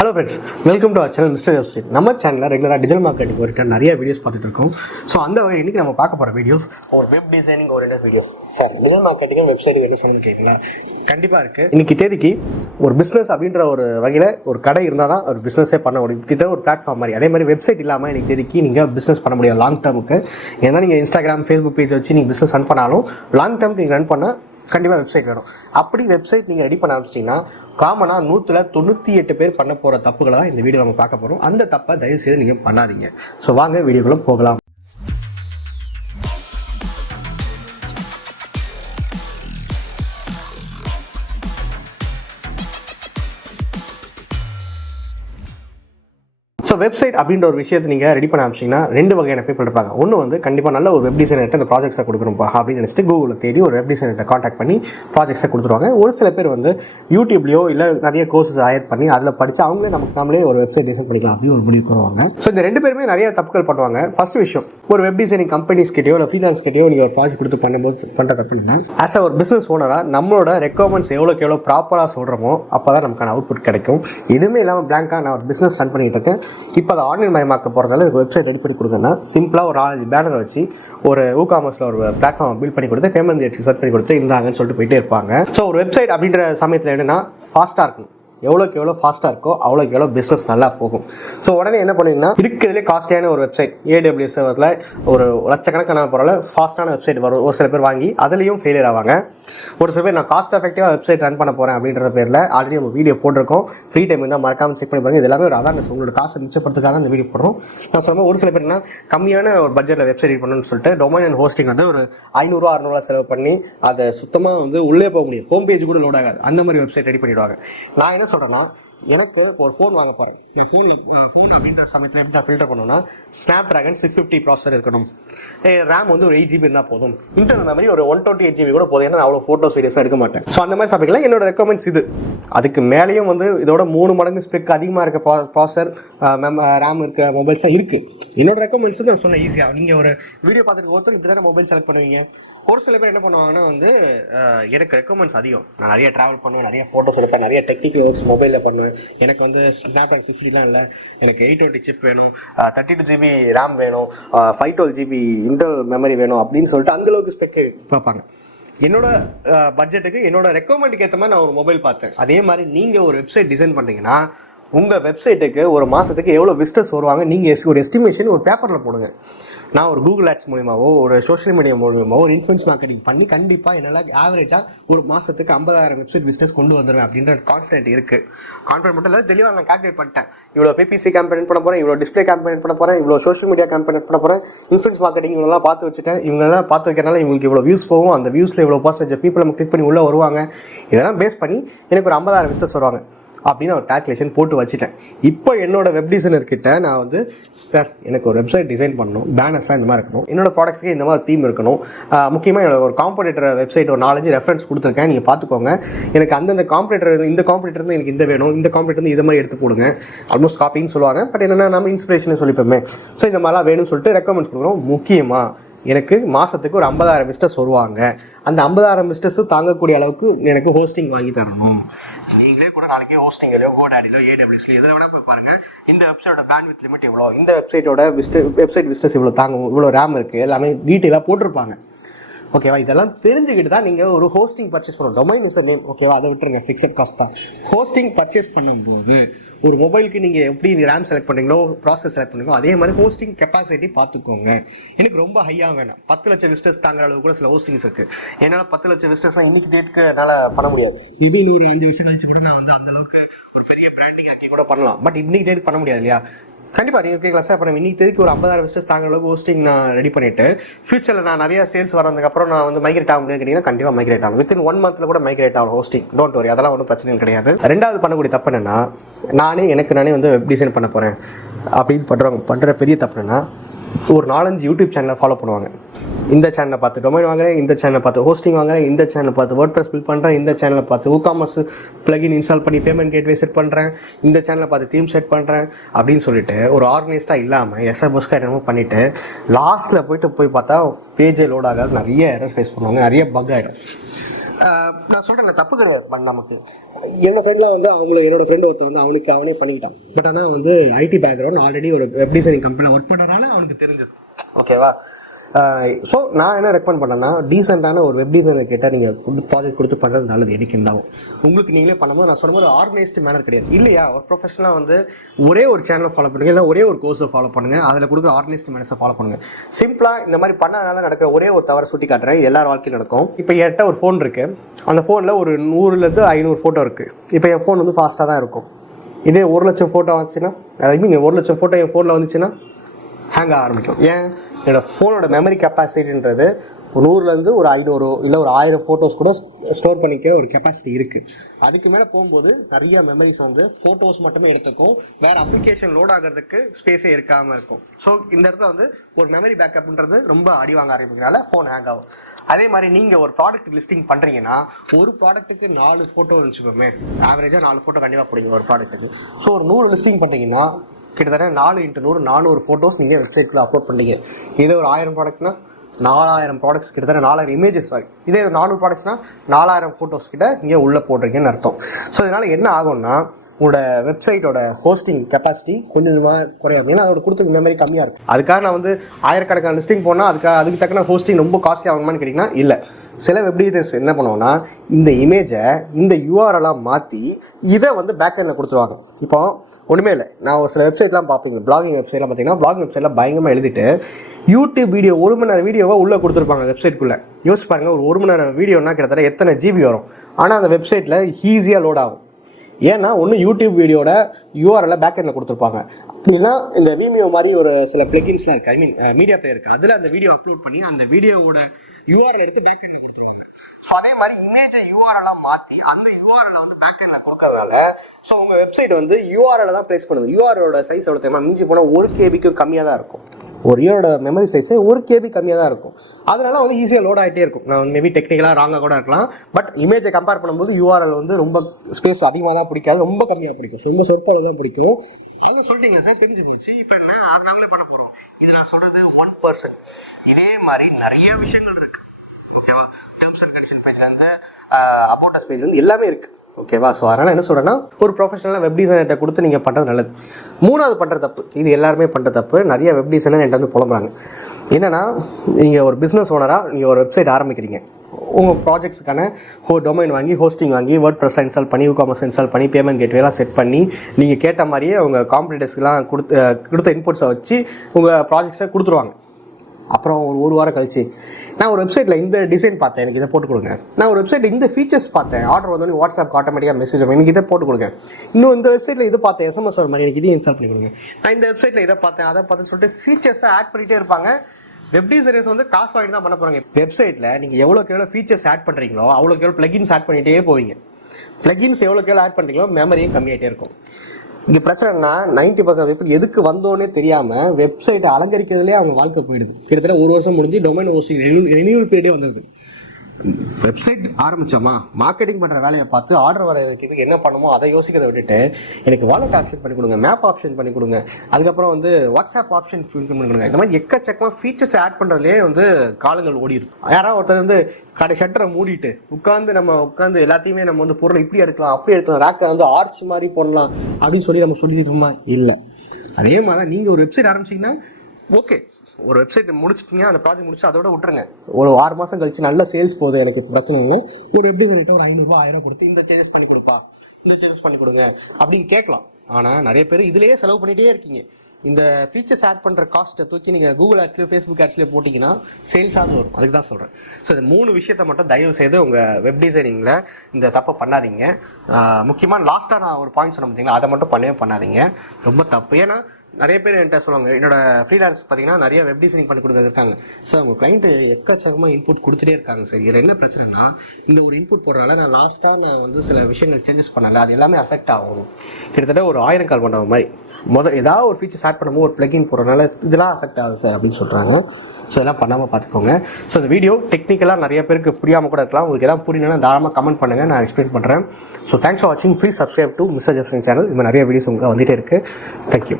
Hello friends, welcome to our channel Mr.Jabastin. நம்ம சேனல்ல ரெகுலரா டிஜிட்டல் மார்க்கெட்டிங் ஓரியன்டட் நிறைய வீடியோஸ் பார்த்துட்டு இருக்கோம். ஸோ அந்த வகையில் இன்னைக்கு நம்ம பார்க்க போற வீடியோஸ் ஒரு web designing oriented videos. Sir digital marketing website என்ன சம்மந்தம் கேட்கல கண்டிப்பா இருக்கு. இன்னைக்கு தேதிக்கு ஒரு பிசினஸ் அப்படின்ற ஒரு வகையில ஒரு கடை இருந்தால் தான் ஒரு பிசினஸே பண்ண முடியும். கிட்ட ஒரு பிளாட்ஃபார்ம் மாதிரி. அதே மாதிரி வெப்சைட் இல்லாமல் இன்னைக்கு தேதிக்கு நீங்க பிசினஸ் பண்ண முடியாது லாங் டேர்முக்கு. ஏன்னா நீங்க இன்ஸ்டாகிராம் ஃபேஸ்புக் பேஜ் வச்சு நீங்க பிசினஸ் ரன் பண்ணாலும் லாங் டேர்முக்கு நீங்க ரன் பண்ணா கண்டிப்பாக வெப்சைட் வேணும். அப்படி வெப்சைட் நீங்கள் ரெடி பண்ண ஆரம்பிச்சிட்டிங்கன்னா காமனாக 198 பேர் பண்ண போகிற தப்புகளை தான் இந்த வீடியோ நம்ம பார்க்க போகிறோம். அந்த தப்பை தயவு செய்து நீங்கள் பண்ணாதீங்க. ஸோ வாங்க வீடியோக்குள்ள போகலாம். ஸோ வெப்சைட் அப்படின்ற ஒரு விஷயத்தை நீங்கள் ரெடி பண்ண ஆரம்பிச்சிங்கன்னா ரெண்டு வகையான பீப்பிள் இருப்பாங்க. ஒன்று வந்து கண்டிப்பாக நல்ல ஒரு வெப் டிசைனர்கிட்ட அந்த ப்ராஜெக்ட்ஸை கொடுக்கணும்ப்பா அப்படின்னு நினச்சிட்டு கூகுளில் தேடி ஒரு வெப் டிசைனர்கிட்ட காண்டாக்ட் பண்ணி ப்ராஜெக்ட்ஸை கொடுத்துருவாங்க. ஒரு சில பேர் வந்து யூடியூப்லையோ இல்லை நிறைய கோர்சஸ் ஹையர் பண்ணி அதில் படித்து அவங்களே நம்மளே ஒரு வெப்சைட் டிசைன் பண்ணிக்கலாம் அப்படின்னு ஒரு முடிவு வருவாங்க. ஸோ இந்த ரெண்டு பேருமே நிறைய தப்புகள் பண்ணுவாங்க. ஃபர்ஸ்ட் விஷயம், ஒரு வெப் டிசைனிங் கம்பெனிஸ் கிட்டயோ இல்லை ஃப்ரீலான்ஸ் கிட்டயோ நீங்கள் ஒரு ப்ராஜெக்ட் கொடுத்து பண்ணுற தப்பு இல்லைன்னா ஆஸ் ஒரு பிஸ்னஸ் ஓனராக நம்மளோட ரெக்குவயர்மெண்ட்ஸ் எவ்வளோக்கு எவ்வளோ ப்ராப்பராக சொல்கிறோமோ அப்போ தான் நமக்கான அவுட்புட் கிடைக்கும். எதுவுமே இல்லாமல் பிளாங்காக நான் ஒரு பிஸ்னஸ் ரன் பண்ணிட்டு இருக்கேன், இப்போ அதை ஆன்லைன் மயமாக்க போகிறதால எனக்கு வெப்சைட் ரெடி பண்ணி கொடுங்கன்னா சிம்பிளாக ஒரு 4 பேனர் வச்சு ஒரு Ecommerceல ஒரு பிளாட்ஃபார்ம் பில்ட் பண்ணி கொடுத்து பேமெண்ட் ரேட் செட் பண்ணி கொடுத்து இருந்தாங்கன்னு சொல்லிட்டு போயிட்டே இருப்பாங்க. ஸோ ஒரு வெப்சைட் அப்படின்ற சமயத்தில் என்னன்னா ஃபாஸ்ட்டாக இருக்கும். எவ்வளோக்கு எவ்வளோ ஃபாஸ்ட்டாக இருக்கோ அவ்வளோக்கு எவ்வளோ பிஸ்னஸ் நல்லா போகும். ஸோ உடனே என்ன பண்ணுவீங்கன்னா இருக்கிறதுலே காஸ்ட்லியான ஒரு வெப்சைட் AWS சர்வரில் ஒரு லட்சக்கணக்கான பொருள் ஃபாஸ்ட்டான வெப்சைட் வரும். ஒரு சில பேர் வாங்கி அதுலேயும் ஃபெயிலியர் ஆவாங்க. ஒரு சில பேர் நான் காஸ்ட் எஃபெக்டிவாக வெப்சைட் ரன் பண்ண போகிறேன் அப்படின்ற பேரில் ஆல்ரெடி நம்ம வீடியோ போட்டிருக்கோம். ஃப்ரீ டைம் இருந்தால் மறக்காமல் செக் பண்ணி பாருங்கள். இது எல்லாமே ஒரு அவேர்னஸ், உங்களோட காசை மிச்சப்படுறதுக்காக அந்த வீடியோ போடுறோம். நான் சொல்லும்போது ஒரு சில பேர்னா கம்மியான ஒரு பட்ஜெட்டில் வெப்சைட் ரெடி பண்ணணும்னு சொல்லிட்டு டொமைன் அண்ட் ஹோஸ்டிங் வந்து ஒரு 500-600 செலவு பண்ணி அதை சுத்தமாக வந்து உள்ளே போக முடியும், ஹோம் பேஜ் கூட லோட் ஆகாது, அந்த மாதிரி வெப்சைட் ரெடி பண்ணிடுவாங்க. நான் என்ன சொல்கிறேன்னா, எனக்கு ஒரு ஃபோன் வாங்க போகிறேன். என் ஃபோன் அப்படின்ற சமயத்தில் எப்படி நான் ஃபில்டர் பண்ணணும்னா Snapdragon 650 ப்ராசஸர் இருக்கணும், ரேம் வந்து ஒரு 8GB இருந்தால் போதும், இன்டர்னல் மெமரி ஒரு 128GB கூட போதும். ஏன்னா அவ்வளோ ஃபோட்டோஸ் வீடியோஸ் எடுக்க மாட்டேன். ஸோ அந்த மாதிரி சமயத்தில் என்னோட ரெக்கமெண்ட்ஸ் இது. அதுக்கு மேலேயும் வந்து இதோட 3 மடங்கு ஸ்பெக் அதிகமாக இருக்க ப்ராசஸர் ரேம் இருக்க மொபைல்ஸ் தான் இருக்குது. என்னோட ரெக்கமெண்ட்ஸ் நான் சொன்னேன் ஈஸியாக. நீங்கள் ஒரு வீடியோ பார்த்துட்டு ஒருத்தர் இப்படி தானே மொபைல் செலக்ட் பண்ணுவீங்க. ஒரு சில பேர் என்ன பண்ணுவாங்கன்னா வந்து எனக்கு ரெக்கமெண்ட்ஸ் அதிகம், நான் நிறைய ட்ராவல் பண்ணுவேன், நிறைய ஃபோட்டோஸ் எடுப்பேன், நிறைய டெக்னிக்கல் ஒர்க்ஸ் மொபைலில் பண்ணுவேன், எனக்கு வந்து Snapdragon 650 இல்லை, எனக்கு 820 சிப் வேணும், 32GB ரேம் வேணும், 512GB இன்டர்னல் மெமரி வேணும் அப்படின்னு சொல்லிட்டு அந்தளவுக்கு ஸ்பெக் பார்ப்பாங்க. என்னோட பட்ஜெட்டுக்கு என்னோட ரெக்கமெண்டுக்கு ஏற்ற மாதிரி நான் ஒரு மொபைல் பார்த்தேன். அதே மாதிரி நீங்கள் ஒரு வெப்சைட் டிசைன் பண்ணுறீங்கன்னா உங்கள் வெப்சைட்டுக்கு ஒரு மாதத்துக்கு எவ்வளோ விசிட்டர்ஸ் வருவாங்க நீங்கள் ஒரு எஸ்டிமேஷன் ஒரு பேப்பரில் போடுங்க. நான் ஒரு கூகுள் ஆட்ஸ் மூலியமாவோ ஒரு சோஷியல் மீடியா மூலியமாவோ ஒரு இன்ஃப்ளூயன்ஸ் மார்க்கெட்டிங் பண்ணி கண்டிப்பாக என்னால் ஆவரேஜாக ஒரு மாதத்துக்கு 50,000 வெப்சைட் விசிட்டர்ஸ் கொண்டு வந்துடுவேன் அப்படின்ற கான்ஃபிடென்ட் இருக்குது. கான்ஃபிடென்ட் மட்டும் இல்லை, தெளிவாக நான் கால்குலேட் பண்ணிட்டேன். இவ்வளோ PPC கேம்பெயின் பண்ண போகிறேன், இவ்வளோ டிஸ்பிளே கேம்பெயின் பண்ண போகிறேன், இவ்வளோ சோஷியல் மீடியா கேம்பெயின் பண்ண போகிறேன், இன்ஃப்ளூயன்ஸ் மார்க்கெட்டிங் இவங்கெல்லாம் பார்த்து வச்சுட்டேன். இவங்கெல்லாம் பார்த்து வைக்கிறனால இவங்களுக்கு இவ்வளோ வியூஸ் போகும், அந்த வியூஸில் இவ்வளோ பர்சன்டேஜ் பீப்பிள் நம்ம கிளிக் பண்ணி உள்ளே வருவாங்க. இதெல்லாம் பேஸ் பண்ணி எனக்கு ஒரு 50,000 விசிட்டர்ஸ் வருவாங்க அப்படின்னு ஒரு கால்குலேஷன் போட்டு வச்சுட்டேன். இப்போ என்னோட வெப் டிசைனர் கிட்ட நான் வந்து சார் எனக்கு ஒரு வெப்சைட் டிசைன் பண்ணணும், பேனர்ஸ்லாம் இந்த மாதிரி இருக்கணும், என்னோட ப்ராடக்ட்ஸ்க்கு இந்த மாதிரி தீம் இருக்கணும், முக்கியமாக என்னோட ஒரு காம்படிட்டர் வெப்சைட் ஒரு 4-5 ரெஃபரன்ஸ் கொடுத்துருக்கேன், நீங்கள் பார்த்துக்கோங்க, எனக்கு அந்தந்த காம்படிட்டர் இந்த காம்படிட்டர் வந்து எனக்கு இந்த வேணும், இந்த காம்படிட்டர் வந்து இது மாதிரி எடுத்து போடுங்க, ஆல்மோஸ்ட் காப்பின்னு சொல்லுவாங்க, பட் என்னென்னா நம்ம இன்ஸ்பிரேஷன் சொல்லிப்போமே. ஸோ இந்த மாதிரிலாம் வேணும்னு சொல்லிட்டு ரெக்கமெண்ட்ஸ் கொடுக்குறோம். முக்கியமாக எனக்கு மாதத்துக்கு ஒரு 50,000 விசிட்டர்ஸ் வருவாங்க, அந்த 50,000 விசிட்டர்ஸும் தாங்கக்கூடிய அளவுக்கு எனக்கு ஹோஸ்டிங் வாங்கி தரணும். நீங்களே கூட நாளைக்கே ஹோஸ்டிங்லையோ GoDaddyலோ AWSலையோ எதில் வேணால் போய் பாருங்கள், இந்த வெப்சைட்டோட பேண்ட்வித் லிமிட் எவ்வளோ, இந்த வெப்சைட்டோட வெப்சைட் விசிட்டர்ஸ் இவ்வளோ தாங்கும், இவ்வளோ ரேம் இருக்குது, எல்லாமே டீட்டெயிலாக போட்டிருப்பாங்க. ஓகேவா? இதெல்லாம் தெரிஞ்சுக்கிட்டு தான் நீங்கள் ஒரு ஹோஸ்டிங் பர்ச்சேஸ் பண்ணணும். டொமைன் இஸ் நேம், ஓகேவா? அதை விட்டுருங்க, ஃபிக்ஸட் காஸ்ட் தான். ஹோஸ்டிங் பர்ச்சேஸ் பண்ணும்போது ஒரு மொபைலுக்கு நீங்கள் எப்படி ரேம் செலக்ட் பண்ணுறீங்களோ, ப்ராசஸ் செலக்ட் பண்ணுறீங்களோ, அதே மாதிரி ஹோஸ்டிங் கெப்பாசிட்டி பார்த்துக்கோங்க. எனக்கு ரொம்ப ஹையாக வேணாம், 10 லட்சம் விசிட்டர்ஸ் தாங்குற அளவுக்கு கூட சில ஹோஸ்டிங்ஸ் இருக்குது. என்னால் 10 லட்சம் விசிட்டர்ஸ் இன்னைக்கு டேட்டுக்கு என்னால் பண்ண முடியாது. இது ஒரு 5 வருஷம் கழிச்சு கூட நான் வந்து அந்தளவுக்கு ஒரு பெரிய பிராண்டிங் ஆக்கி கூட பண்ணலாம், பட் இன்னைக்கு டேட் பண்ண முடியாது இல்லையா? கண்டிப்பாக நீங்கள் கேட்கலாம் சார், இப்போ நம்ம இன்னைக்கு தேதிக்கு ஒரு 50,000 விசிட்டர்ஸ் தாங்குற அளவுக்கு ஹோஸ்டிங் நான் ரெடி பண்ணிவிட்டு ஃபியூச்சரில் நான் நிறைய சேல்ஸ் வரதுக்கப்புறம் நான் வந்து மைக்ரேட் ஆக முடியாது கேட்டிங்கன்னா கண்டிப்பாக மைக்ரேட் ஆகும். வித்தின் 1 மந்த்தில் கூட மைக்ரேட் ஆகும் ஹோஸ்டிங். டோன்ட் வரி, அதெல்லாம் ஒன்றும் பிரச்சனை கிடையாது. ரெண்டாவது பண்ணக்கூடிய தப்பு என்னென்னா, நானே வந்து வெப் டிசைன் பண்ண போகிறேன் அப்படின்னு பண்ணுற பெரிய தப்பு என்னென்னா, ஒரு 4-5 யூடியூப் சேனலை ஃபாலோ பண்ணுவாங்க. இந்த சேனலை பார்த்து டொமைன் வாங்குறேன், இந்த சேனலை பார்த்து ஹோஸ்டிங் வாங்குறேன், இந்த சேனலை பார்த்து வேர்ட்பிரஸ் பில்ட் பண்ணுறேன், இந்த சேனலை பார்த்து Ecommerce பிளகின் இன்ஸ்டால் பண்ணி பேமெண்ட் கேட்வே செட் பண்ணுறேன், இந்த சேனலை பார்த்து தீம் செட் பண்ணுறேன் அப்படின்னு சொல்லிட்டு ஒரு ஆர்கனைஸ்டாக இல்லாமல் எஸ்எபஸ்க்காக என்னமோ பண்ணிவிட்டு லாஸ்ட்டில் போய் பார்த்தா பேஜே லோட் ஆகாது, நிறைய எரர் ஃபேஸ் பண்ணுவாங்க, நிறைய பக் ஆகிடும். நான் சொல்கிறேன் தப்பு கிடையாது. பட் நமக்கு என்னோட ஃப்ரெண்ட்லாம் வந்து என்னோட ஃப்ரெண்ட் ஒருத்தர் வந்து அவனே பண்ணிக்கிட்டான். பட் ஆனால் வந்து ஐடி பேக்ரவுண்ட் ஆல்ரெடி ஒரு வெப் டிசைனிங் கம்பெனியில் ஒர்க் பண்ணுறதுனால அவனுக்கு தெரிஞ்சது. ஓகேவா? ஸோ நான் என்ன ரெக்கமெண்ட் பண்ணேன்னா, டீசெண்டான ஒரு வெப் டிசைனர் கேட்டால் நீங்கள் ப்ராஜெக்ட் கொடுத்து பண்ணுறது நல்லது. எனக்கு இருந்தாலும் உங்களுக்கு நீங்களே பண்ணும்போது நான் சொல்லும்போது ஆர்கனைஸ்டு மேனர் கிடையாது இல்லையா? ஒரு ப்ரொஃபஷனலாக வந்து ஒரே ஒரு சேனலை ஃபாலோ பண்ணுங்கள், இல்லை ஒரே ஒரு கோர்ஸை ஃபாலோ பண்ணுங்கள், அதில் கொடுக்குற ஆர்கனைஸ்டு மேனர்ஸை ஃபாலோ பண்ணுங்கள். சிம்பிளாக இந்த மாதிரி பண்ணாதனால நடக்கிற ஒரே ஒரு தவறை சுட்டி காட்டுறேன். எல்லார் வாழ்க்கையும் நடக்கும். இப்போ என்கிட்ட ஒரு ஃபோன் இருக்குது, அந்த ஃபோனில் ஒரு 100லேருந்து 500 ஃபோட்டோ இருக்குது. இப்போ என் ஃபோன் வந்து ஃபாஸ்ட்டாக தான் இருக்கும். இதே 1,00,000 ஃபோட்டோ வந்துச்சுன்னா, ஐ மீன் 1,00,000 ஃபோட்டோ என் ஃபோனில் வந்துச்சுன்னா ஹேங் ஆரம்பிக்கும். ஏன்? என்னோடய ஃபோனோட மெமரி கெப்பாசிட்டின்றது 100லேருந்து ஒரு 500 இல்லை ஒரு 1000 ஃபோட்டோஸ் கூட ஸ்டோர் பண்ணிக்க ஒரு கெப்பாசிட்டி இருக்குது. அதுக்கு மேலே போகும்போது நிறைய மெமரிஸ் வந்து ஃபோட்டோஸ் மட்டுமே எடுத்துக்கும், வேறு அப்ளிகேஷன் லோட் ஆகிறதுக்கு ஸ்பேஸே இருக்காமல் இருக்கும். ஸோ இந்த இடத்துல வந்து ஒரு மெமரி பேக்கப்ன்றது ரொம்ப அடி வாங்க ஆரம்பிக்கிறனால ஃபோன் ஹேங் ஆகும். அதே மாதிரி நீங்கள் ஒரு ப்ராடக்ட் லிஸ்டிங் பண்ணுறீங்கன்னா, ஒரு ப்ராடக்ட்டுக்கு 4 ஃபோட்டோ வச்சுக்கோமே, ஆவரேஜாக 4 ஃபோட்டோ கண்டிப்பாக பிடிக்கும் ஒரு ப்ராடக்ட்டுக்கு. ஸோ ஒரு 100 லிஸ்டிங் பண்ணுறீங்கன்னா கிட்டத்தட்ட 4x100 400 ஃபோட்டோஸ் நீங்கள் வெப்சைட்டில் அப்லோட் பண்ணுறீங்க. இதே ஒரு 1000 ப்ராடக்ட்னா 4000 ப்ராடக்ட்ஸ், கிட்டத்தட்ட 4000 இமேஜஸ். இதே ஒரு 400 ப்ராடக்ட்ஸ்னா 4000 ஃபோட்டோஸ் கிட்ட நீங்கள் உள்ளே போடுறீங்கன்னு அர்த்தம். ஸோ இதனால் என்ன ஆகும்னா, உங்களோட வெப்சைட்டோட ஹோஸ்டிங் கெப்பாசிட்டி கொஞ்சம் கொஞ்சமாக குறையும். ஏன்னா அதோட கொடுத்த மெமரி கம்மியாக இருக்கும். அதுக்காக நான் வந்து ஆயிரக்கணக்கான லிஸ்டிங் போனால் அதுக்கு தக்கன ஹோஸ்டிங் ரொம்ப காஸ்ட்லி ஆகுமான்னு கேட்டிங்கன்னா இல்லை. சில வெப் டிசைனர்ஸ் என்ன பண்ணுவோம்னா, இந்த இமேஜை இந்த யூஆர்எல்லாம் மாற்றி இதை வந்து பேக்கெண்டில் கொடுத்துருவாங்க. இப்போ ஒன்றுமே இல்லை, நான் ஒரு சில வெப்சைட்லாம் பார்ப்பீங்க, பிளாகிங் வெப்சைட்லாம் பார்த்தீங்கன்னா பிளாகிங் வெப்சைட்டில் பயங்கரமாக எழுதிட்டு யூடியூப் வீடியோ 1 மணி நேரம் வீடியோவை உள்ளே கொடுத்துருப்பாங்க வெப்சைட்குள்ளே. யோசிச்சு பாருங்கள், ஒரு 1 மணி நேரம் வீடியோனா கிட்டத்தட்ட எத்தனை ஜிபி வரும். ஆனால் அந்த வெப்சைட்டில் ஈஸியாக லோட் ஆகும். ஏன்னா ஒன்று யூடியூப் வீடியோட யூஆர்எல்ல பேக்கெண்டில் கொடுத்துருப்பாங்க. அப்படின்னா இந்த வீமியோ மாதிரி ஒரு சில பிளகின்ஸ்லாம் இருக்குது, ஐ மீன் மீடியா பிளேயர் இருக்குது, அதில் அந்த வீடியோ அப்லோட் பண்ணி அந்த வீடியோவோட யூஆர்எல் எடுத்து பேக்கெண்டில் கொடுத்துருவாங்க. ஸோ அதே மாதிரி இமேஜை யூஆர்எல்லாம் மாற்றி அந்த யூஆர்எல் வந்து பேக்கெண்டில் கொடுக்கறதால ஸோ உங்கள் வெப்சைட் வந்து யூஆர்எல் தான் ப்ளேஸ் பண்ணுது. யூஆர்எலோட சைஸ் எவ்வளோ தெரியுமா? மிஞ்சி போனால் 1 KBக்கு கம்மியாக தான் இருக்கும். ஒரு இயரோட மெமரி சைஸே 1 KB கம்மியாக தான் இருக்கும். அதனால வந்து ஈஸியாக லோட் ஆகிட்டே இருக்கும். நான் மேபி டெக்னிக்கலாக ராங்காக கூட இருக்கலாம், பட் இமேஜை கம்பேர் பண்ணும்போது யூஆர்எல் வந்து ரொம்ப ஸ்பேஸ் அதிகமாக தான் பிடிக்காது, ரொம்ப கம்மியாக பிடிக்கும், ரொம்ப சொற்பளவு தான் பிடிக்கும். எங்கே சொல்லிட்டீங்க சார், தெரிஞ்சு போச்சு. இப்போ என்ன நாங்களே பண்ண போகிறோம். இது நான் சொல்கிறது 1%. இதே மாதிரி நிறைய விஷயங்கள் இருக்குது. ஓகேவா? டேர்ம்ஸ் அண்ட் கண்டிஷன் பேஜ்லேருந்து அபவுட் அஸ் பேஜ்லேருந்து எல்லாமே இருக்குது. ஓகேவா? ஸோ அதனால் என்ன சொல்கிறேன்னா, ஒரு ப்ரொஃபஷனலாக வெப் டிசைனர்கிட்ட கொடுத்து நீங்கள் பண்ணுறது நல்லது. 3வது பண்ணுற தப்பு, இது எல்லாருமே பண்ணுற தப்பு, நிறைய வெப் டிசைனர் என்கிட்ட வந்து புலம்புறாங்க. என்னென்னா, நீங்கள் ஒரு பிஸ்னஸ் ஓனராக நீங்கள் ஒரு வெப்சைட் ஆரம்பிக்கிறீங்க. உங்கள் ப்ராஜெக்ட்ஸுக்கான டொமைன் வாங்கி, ஹோஸ்டிங் வாங்கி, WordPress இன்ஸ்டால் பண்ணி, Ecommerce இன்ஸ்டால் பண்ணி, பேமெண்ட் கேட்வேலாம் செட் பண்ணி, நீங்கள் கேட்ட மாதிரியே உங்கள் காம்படிட்டர்ஸ்க்குலாம் கொடுத்த இன்புட்ஸை வச்சு உங்கள் ப்ராஜெக்ட்ஸை கொடுத்துருவாங்க. அப்புறம் ஒரு வாரம் கழிச்சு, நான் ஒரு வெப்சைட்டில் இந்த டிசைன் பார்த்தேன், எனக்கு இதை போட்டு கொடுங்க. நான் ஒரு வெப்சைட்டில் இந்த ஃபீச்சர்ஸ் பார்த்தேன், ஆர்டர் வந்தோடனே வாட்ஸ்அப் ஆட்டோமேட்டிக்காக மெசேஜ் வரும், எனக்கு இதை போட்டு கொடுங்க. இன்னும் இந்த வெப்சைட்டில் இதை பார்த்தேன், SMS வர மாதிரி, எனக்கு இதையும் இன்ஸ்டால் பண்ணி கொடுங்க. நான் இந்த வெப்சைட்டில் இதை பார்த்தேன், அதை பார்த்து சொல்லிட்டு ஃபீச்சர்ஸை ஆட் பண்ணிகிட்டே இருப்பாங்க. வெப் டிசைனர்ஸ் வந்து காசு வாங்கி தான் பண்ண போகிறாங்க. வெப்சைட்டில் நீங்கள் எவ்வளோக்கு ஃபீச்சர்ஸ் ஆட் பண்ணுறீங்களோ அவ்வளோக்கு பிளகின்ஸ் ஆட் பண்ணிகிட்டே போவீங்க. பிளகின்ஸ் எவ்வளோக்கு ஆட் பண்ணுறீங்களோ மெமரியும் கம்மியாகிட்டே இருக்கும். இங்கே பிரச்சனைனா 90% பீப்புள் எதுக்கு வந்தோன்னே தெரியாமல் வெப்சைட்டை அலங்கரிக்கிறதுலேயே அவங்க வாழ்க்கை போயிடுது. கிட்டத்தட்ட 1 வருஷம் முடிஞ்சு டொமைன் ஹோஸ்டிங் ரெனியூவல் பீரியடே வந்தது. வெப்சைட் ஆரம்பித்தோமா, மார்க்கெட்டிங் பண்ணுற வேலையை பார்த்து ஆர்டர் வர வைக்கிறதுக்கு என்ன பண்ணுமோ அதை யோசிக்கிறத விட்டுட்டு எனக்கு வாலெட் ஆப்ஷன் பண்ணி கொடுங்க, மேப் ஆப்ஷன் பண்ணி கொடுங்க, அதுக்கப்புறம் வந்து வாட்ஸ்அப் ஆப்ஷன் பண்ணி கொடுங்க. இந்த மாதிரி எக்கச்சக்கமாக ஃபீச்சர்ஸ் ஆட் பண்ணுறதுலேயே வந்து காலங்கள் ஓடிடுது. யாராவது ஒருத்தர் வந்து கடை ஷட்டரை மூடிட்டு உட்காந்து எல்லாத்தையுமே நம்ம வந்து பொருளை இப்படி எடுக்கலாம், அப்படி எடுக்கலாம், ரேக்கை வந்து ஆர்ச் மாதிரி போடலாம் அப்படின்னு சொல்லி நம்ம சொல்லிட்டுமா இல்லை. அதே மாதிரி தான் நீங்கள் ஒரு வெப்சைட் ஆரம்பிச்சிங்கன்னா ஓகே, ஒரு வெப்சைட் முடிச்சிட்டிங்க, அந்த ப்ராஜெக்ட் முடிச்சு அதோட விட்டுருங்க. ஒரு 6 மாதம் கழிச்சு நல்ல சேல்ஸ் போகுது, எனக்கு பிரச்சனை இல்லை, ஒரு வெப் டிசைனர்கிட்ட ஒரு 500 ரூபா 1000 கொடுத்து இந்த சேஞ்சஸ் பண்ணி கொடுப்பா, இந்த சேஞ்சஸ் பண்ணி கொடுங்க அப்படின்னு கேட்கலாம். ஆனால் நிறைய பேர் இதுலேயே செலவு பண்ணிகிட்டே இருக்கீங்க. இந்த ஃபீச்சர்ஸ் ஆட் பண்ணுற காஸ்ட்டை தூக்கி நீங்கள் கூகுள் ஆட்ஸ்லேயோ ஃபேஸ்புக் ஆட்ஸ்லேயோ போட்டிங்கன்னா சேல்ஸாக வரும். அதுக்கு தான் சொல்கிறேன். ஸோ இந்த 3 விஷயத்தை மட்டும் தயவு செய்து உங்கள் வெப் டிசைனிங்கில் இந்த தப்பை பண்ணாதீங்க. முக்கியமாக லாஸ்ட்டாக நான் ஒரு பாயிண்ட் சொன்ன பார்த்தீங்களா, அதை மட்டும் பண்ணாதீங்க, ரொம்ப தப்பு. ஏன்னா நிறைய பேர் என்கிட்ட சொல்லுவாங்க, என்னோட ஃப்ரீலான்ஸ் பார்த்தீங்கன்னா நிறைய வெப் டிசைனிங் பண்ணி கொடுக்குறது இருக்காங்க சார், உங்கள் கிளைண்ட்டு எக்கச்சக்கமாக இன்புட் கொடுத்துட்டே இருக்காங்க சார், இதில் என்ன பிரச்சனைனா இந்த ஒரு இன்புட் போடுறதுனால நான் லாஸ்ட்டாக வந்து சில விஷயங்கள் சேஞ்சஸ் பண்ணல, அது எல்லாமே அஃபெக்ட் ஆகும். கிட்டத்தட்ட ஒரு 1000 கால் பண்ணுற மாதிரி ஏதாவது ஒரு ஃபீச்சர்ஸ் ஆட் பண்ணும்போது ஒரு பிளகின் போடுறதுனால இதெல்லாம் அஃபெக்ட் ஆகுது சார் அப்படின்னு சொல்கிறாங்க. ஸோ இதெல்லாம் பண்ணாமல் பார்த்துக்கோங்க. ஸோ இந்த வீடியோ டெக்னிக்கலாக நிறைய பேருக்கு புரியாமல் கூட இருக்கலாம். உங்களுக்கு எதாவது புரியணும்னா தாராளமாக கமெண்ட் பண்ணுங்கள், நான் எக்ஸ்பிளைன் பண்ணுறேன். ஸோ தேங்க்ஸ் ஃபார் வாட்சிங். Please subscribe to Mr.Jabastin channel. இது நிறைய வீடியோஸ் உங்களுக்கு வந்துகிட்டே இருக்குது. தேங்க்யூ.